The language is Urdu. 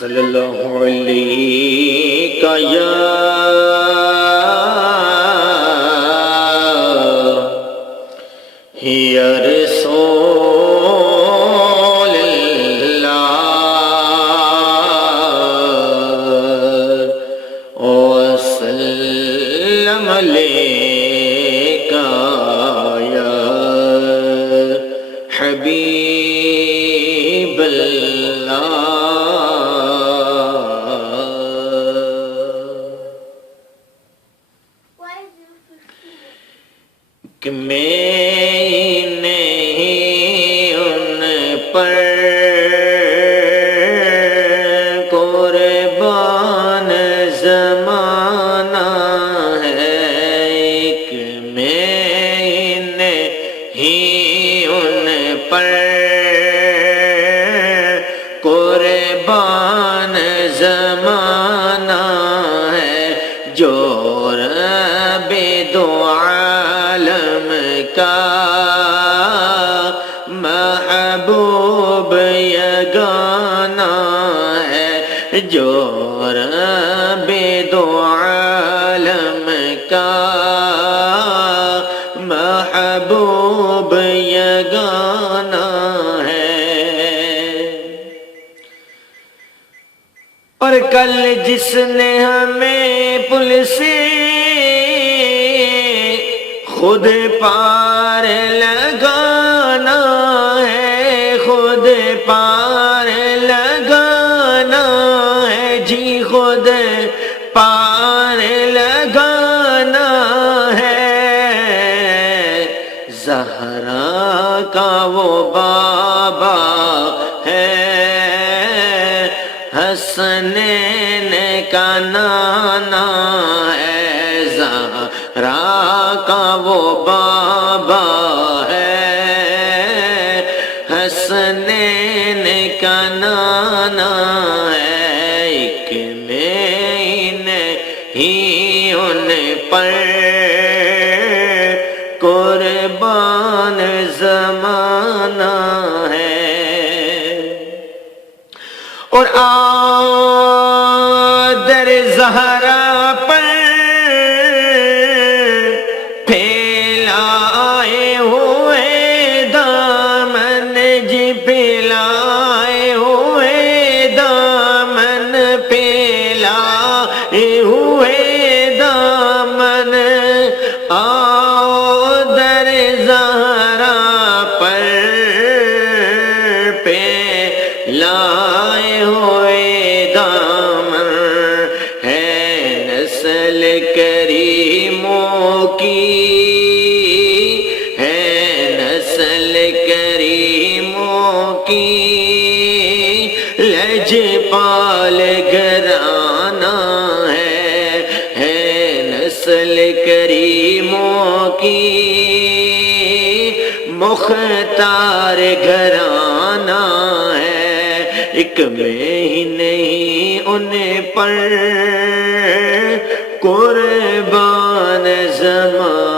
صلی اللہ علیہ یا رسول اللہ وسلم علیکہ یا حبیب اللہ۔ کہ میں نہیں ان پر قربان زمانہ ہے، کہ میں نہیں ان پر قربان زمانہ ہے، جو رب دو عالم کا محبوب یگانہ ہے، جو رب دو عالم کا محبوب یگانہ ہے۔ اور کل جس نے ہمیں پل سے خود پار لگانا ہے، خود پار لگانا ہے جی، خود پار لگانا ہے۔ زہرا کا وہ بابا ہے، حسنین کا نانا ہے، زہرا کا وہ بابا ہے، حسنین کا نانا ہے، ایک میں نہیں ان پر قربان زمانہ ہے۔ اور در زہرا پر پھیلائے ہوئے دامن جی، پھیلائے ہوئے دامن، پھیلائے ہوئے دامن، آؤ در زہرا پر پھیلائے ہوئے دامن، ہے نسل کریموں کی، ہے نسل کریموں کی، لجپال گھرانہ ہے نسل کریموں کی، مختار گھرانہ ہے، ایک میں ہی نہیں ان پر قربان زمانہ